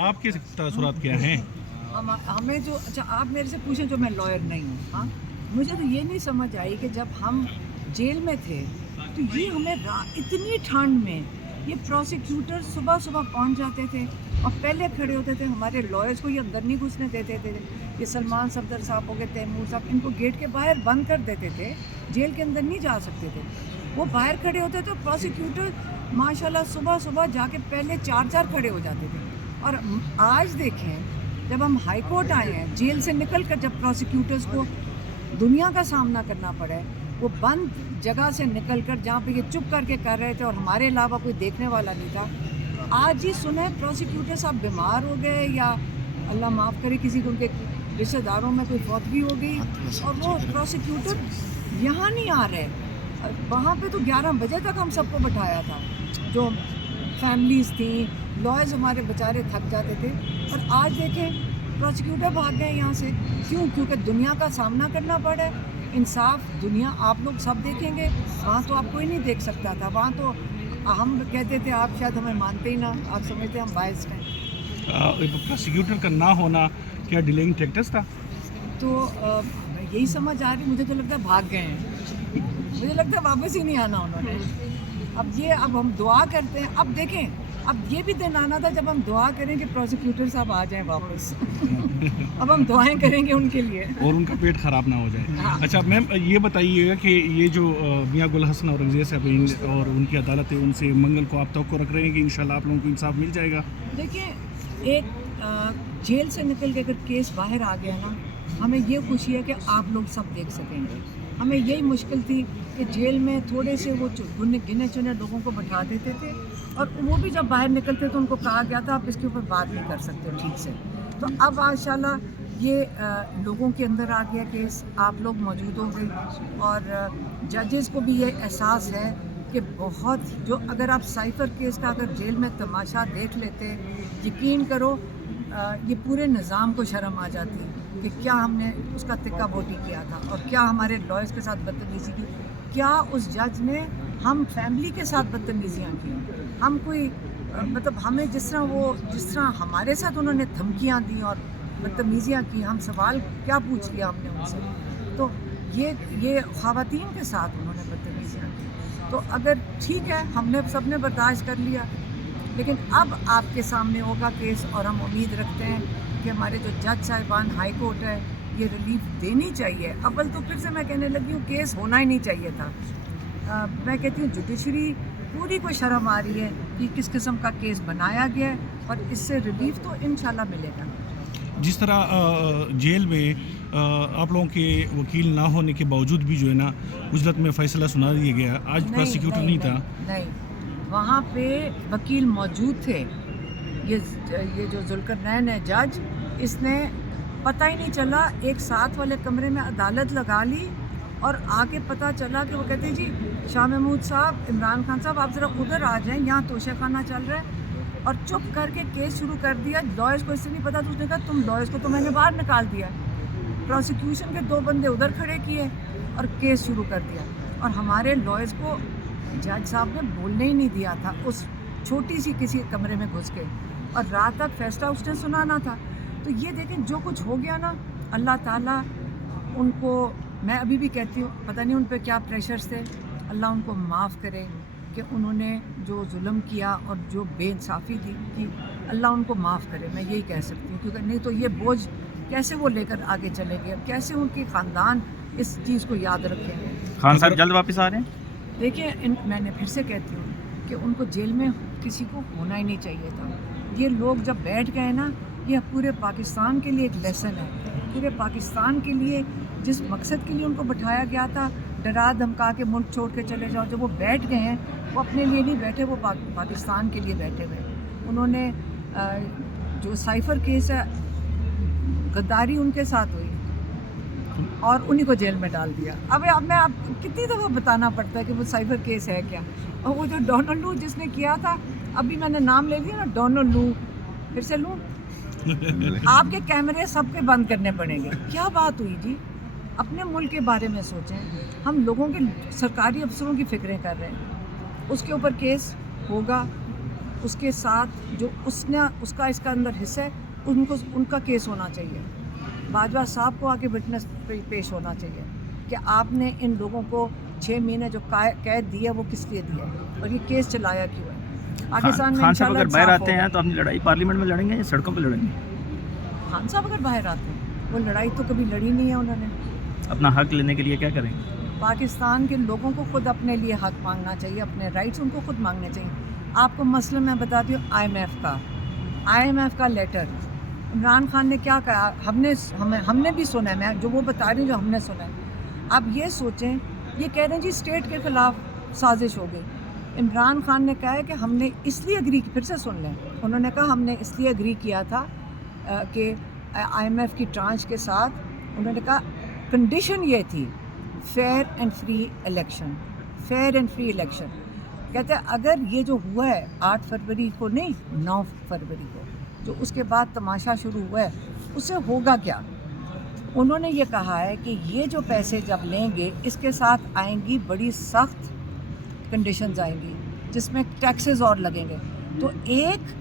آپ کے تاثرات کیا ہیں؟ ہمیں جو اچھا آپ میرے سے پوچھیں جو میں لائر نہیں ہوں، ہاں مجھے تو یہ نہیں سمجھ آئی کہ جب ہم جیل میں تھے تو یہ ہمیں اتنی ٹھنڈ میں یہ پروسیکیوٹر صبح صبح پہنچ جاتے تھے اور پہلے کھڑے ہوتے تھے، ہمارے لائرس کو یہ اندر نہیں گھسنے دیتے تھے. یہ سلمان صفدر صاحب ہو گئے، تیمور صاحب، ان کو گیٹ کے باہر بند کر دیتے تھے، جیل کے اندر نہیں جا سکتے تھے. وہ باہر کھڑے ہوتے تھے، پروسیکیوٹر ماشاءاللہ صبح صبح جا کے پہلے چار کھڑے ہو جاتے تھے. اور آج دیکھیں جب ہم ہائی کورٹ آئے ہیں، جیل سے نکل کر جب پروسیکیوٹرز کو دنیا کا سامنا کرنا پڑا ہے، وہ بند جگہ سے نکل کر جہاں پہ یہ چپ کر کے کر رہے تھے اور ہمارے علاوہ کوئی دیکھنے والا نہیں تھا، آج ہی سنیں پروسیکیوٹر صاحب بیمار ہو گئے یا اللہ معاف کرے کسی کو ان کے رشتہ داروں میں کوئی فوتگی ہو گئی اور وہ پروسیکیوٹر یہاں نہیں آ رہے. وہاں پہ تو 11 بجے تک ہم سب کو بٹھایا تھا، جو فیملیز تھیں، لائرز ہمارے بیچارے تھک جاتے تھے. اور آج دیکھیں پروسیکیوٹر بھاگ گئے یہاں سے. کیونکہ دنیا کا سامنا کرنا پڑا ہے. انصاف دنیا آپ لوگ سب دیکھیں گے، وہاں تو آپ کوئی نہیں دیکھ سکتا تھا. وہاں تو ہم کہتے تھے آپ شاید ہمیں مانتے ہی نہ، آپ سمجھتے ہم بائسڈ ہیں. پروسیکیوٹر کا نہ ہونا کیا ڈیلیئنگ ٹیکٹس تھا؟ تو یہی سمجھ آ رہی، مجھے تو لگتا ہے بھاگ گئے ہیں، مجھے لگتا ہے واپس ہی نہیں آنا انہوں نے. اب ہم دعا کرتے ہیں. اب دیکھیں اب یہ بھی دن آنا تھا جب ہم دعا کریں کہ پروسیکیوٹر صاحب آ جائیں واپس. اب ہم دعائیں کریں گے ان کے لیے اور ان کا پیٹ خراب نہ ہو جائے. اچھا میم یہ بتائیے گا کہ یہ جو میاں گل حسن اورنگزیب صاحب اور ان کی عدالت ہے، ان سے منگل کو آپ توقع رکھ رہے ہیں کہ انشاءاللہ آپ لوگوں کو انصاف مل جائے گا؟ دیکھیں ایک جیل سے نکل کے اگر کیس باہر آ گیا نا، ہمیں یہ خوشی ہے کہ آپ لوگ سب دیکھ سکیں گے. ہمیں یہی مشکل تھی کہ جیل میں تھوڑے سے وہ گنے چنے لوگوں کو بٹھا دیتے تھے اور وہ بھی جب باہر نکلتے تو ان کو کہا گیا تھا آپ اس کے اوپر بات نہیں کر سکتے ٹھیک سے. تو اب ماشاءاللہ یہ لوگوں کے اندر آ گیا کیس، آپ لوگ موجود ہو گئے اور ججز کو بھی یہ احساس ہے کہ بہت جو اگر آپ سائفر کیس کا اگر جیل میں تماشا دیکھ لیتے، یقین کرو یہ پورے نظام کو شرم آ جاتی کہ کیا ہم نے اس کا تکہ بوٹی کیا تھا اور کیا ہمارے لائرز کے ساتھ بدتمیزی کی، کیا اس جج نے ہم فیملی کے ساتھ بدتمیزیاں کی. ہم کوئی مطلب ہمیں جس طرح ہمارے ساتھ انہوں نے دھمکیاں دی اور بدتمیزیاں کی، ہم سوال کیا پوچھ لیا ہم نے ان سے. تو یہ خواتین کے ساتھ انہوں نے بدتمیزیاں کی. تو اگر ٹھیک ہے ہم نے سب نے برداشت کر لیا، لیکن اب آپ کے سامنے ہوگا کیس اور ہم امید رکھتے ہیں کہ ہمارے جو جج صاحبان ہائی کورٹ ہے یہ ریلیف دینی چاہیے. اول تو پھر سے میں کہنے لگی ہوں کیس ہونا ہی نہیں چاہیے تھا. میں کہتی ہوں جوڈیشری پوری کو شرم آ رہی ہے کہ کس قسم کا کیس بنایا گیا ہے اور اس سے ریلیف تو انشاءاللہ ملے گا. جس طرح جیل میں آپ لوگوں کے وکیل نہ ہونے کے باوجود بھی جو ہے نا اجلت میں فیصلہ سنا دیا گیا، آج پروسیکیوٹر نہیں تھا. نہیں وہاں پہ وکیل موجود تھے. یہ جو ذوالقرنین ہے جج، اس نے پتہ ہی نہیں چلا، ایک ساتھ والے کمرے میں عدالت لگا لی اور آگے پتہ چلا کہ وہ کہتے ہیں جی شاہ محمود صاحب، عمران خان صاحب آپ ذرا ادھر آ جائیں، یہاں توشہ خانہ چل رہا ہے. اور چپ کر کے کیس شروع کر دیا. لائرز کو اس سے نہیں پتا تو اس نے کہا تم لائرز کو تو میں نے باہر نکال دیا. پروسیکیوشن کے 2 بندے ادھر کھڑے کیے اور کیس شروع کر دیا. اور ہمارے لائرز کو جج صاحب نے بولنے ہی نہیں دیا تھا اس چھوٹی سی کسی کمرے میں گھس کے، اور رات تک فیصلہ اس نے سنانا تھا. تو یہ دیکھیں جو کچھ ہو گیا نا، اللہ تعالیٰ ان کو، میں ابھی بھی کہتی ہوں پتہ نہیں ان پہ کیا پریشرز تھے، اللہ ان کو معاف کرے کہ انہوں نے جو ظلم کیا اور جو بے انصافی کی، اللہ ان کو معاف کرے. میں یہی کہہ سکتی ہوں، کیونکہ نہیں تو یہ بوجھ کیسے وہ لے کر آگے چلے گئے، کیسے ان کی خاندان اس چیز کو یاد رکھیں گے. خان صاحب جلد واپس آ رہے ہیں؟ دیکھیں میں نے پھر سے کہتی ہوں کہ ان کو جیل میں کسی کو ہونا ہی نہیں چاہیے تھا. یہ لوگ جب بیٹھ گئے نا، یہ پورے پاکستان کے لیے ایک لیسن ہے. پورے پاکستان کے لیے جس مقصد کے لیے ان کو بٹھایا گیا تھا، ڈرا دھمکا کے ملک چھوڑ کے چلے جاؤ، جب وہ بیٹھ گئے ہیں وہ اپنے لیے نہیں بیٹھے، وہ پاکستان کے لیے بیٹھے ہوئے. انہوں نے جو سائفر کیس ہے، غداری ان کے ساتھ ہوئی اور انہی کو جیل میں ڈال دیا. اب میں آپ کتنی دفعہ بتانا پڑتا ہے کہ وہ سائفر کیس ہے کیا. اور وہ جو ڈونلڈ لو جس نے کیا تھا، ابھی میں نے نام لے لیا نا، ڈونلڈ لو، پھر سے لوں. آپ کے کیمرے سب کے بند کرنے پڑیں گے. کیا بات ہوئی جی؟ اپنے ملک کے بارے میں سوچیں. ہم لوگوں کے سرکاری افسروں کی فکریں کر رہے ہیں. اس کے اوپر کیس ہوگا، اس کے ساتھ جو اس کا اس کا اندر حصہ ہے ان کا کیس ہونا چاہیے. باجوہ صاحب کو آگے وٹنس پیش ہونا چاہیے کہ آپ نے ان لوگوں کو 6 مہینے جو قید دی ہے وہ کس لیے دی ہے اور یہ کیس چلایا کیوں ہے. پاکستان میں خان صاحب اگر باہر انشاءاللہ آتے ہیں تو اپنی لڑائی پارلیمنٹ میں لڑیں گے یا سڑکوں پہ لڑیں گے؟ خان صاحب اگر باہر آتے ہیں وہ لڑائی تو کبھی لڑی نہیں ہے انہوں نے. اپنا حق لینے کے لیے کیا کریں گے؟ پاکستان کے لوگوں کو خود اپنے لیے حق مانگنا چاہیے, اپنے رائٹس ان کو خود مانگنے چاہیے. آپ کو مسئلہ میں بتاتی ہوں, آئی ایم ایف کا لیٹر عمران خان نے کیا کہا, ہم نے بھی سنا ہے, میں جو وہ بتا رہی ہوں جو ہم نے سنا ہے. آپ یہ سوچیں, یہ کہہ رہے ہیں جی اسٹیٹ کے خلاف سازش ہو گئی. عمران خان نے کہا ہے کہ ہم نے اس لیے اگری کی, پھر سے سن لیں, انہوں نے کہا ہم نے اس لیے اگری کیا تھا کہ آئی ایم ایف کی ٹرانچ کے ساتھ, انہوں نے کہا کنڈیشن یہ تھی فیئر اینڈ فری الیکشن. کہتے ہیں اگر یہ جو ہوا ہے 8 فروری کو نہیں 9 فروری کو جو اس کے بعد تماشا شروع ہوا ہے, اس سے ہوگا کیا. انہوں نے یہ کہا ہے کہ یہ جو پیسے جب لیں گے اس کے ساتھ آئیں گی بڑی سخت کنڈیشنز آئیں گی جس میں ٹیکسز اور لگیں گے. تو ایک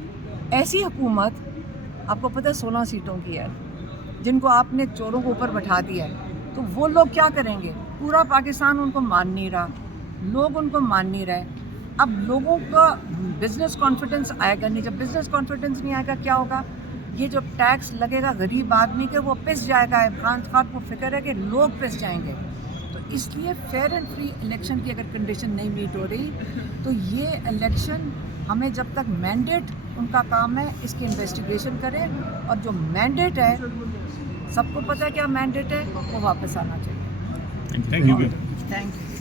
ایسی حکومت آپ کو پتہ ہے 16 سیٹوں کی ہے جن کو آپ نے چوروں کو اوپر بٹھا دیا ہے, تو وہ لوگ کیا کریں گے. پورا پاکستان ان کو مان نہیں رہا, لوگ ان کو مان نہیں رہے. اب لوگوں کا بزنس کانفیڈنس آئے گا نہیں. جب بزنس کانفیڈنس نہیں آئے گا کیا ہوگا, یہ جو ٹیکس لگے گا غریب آدمی کے وہ پس جائے گا. عمران خان کو فکر ہے کہ لوگ پس جائیں گے. تو اس لیے فیئر اینڈ فری الیکشن کی اگر کنڈیشن نہیں میٹ ہو رہی تو یہ الیکشن ہمیں جب تک مینڈیٹ ان کا کام ہے اس کی انویسٹیگیشن کریں, اور جو مینڈیٹ ہے سب کو پتہ ہے کیا مینڈیٹ ہے, وہ واپس آنا چاہیے. Thank you. Thank you.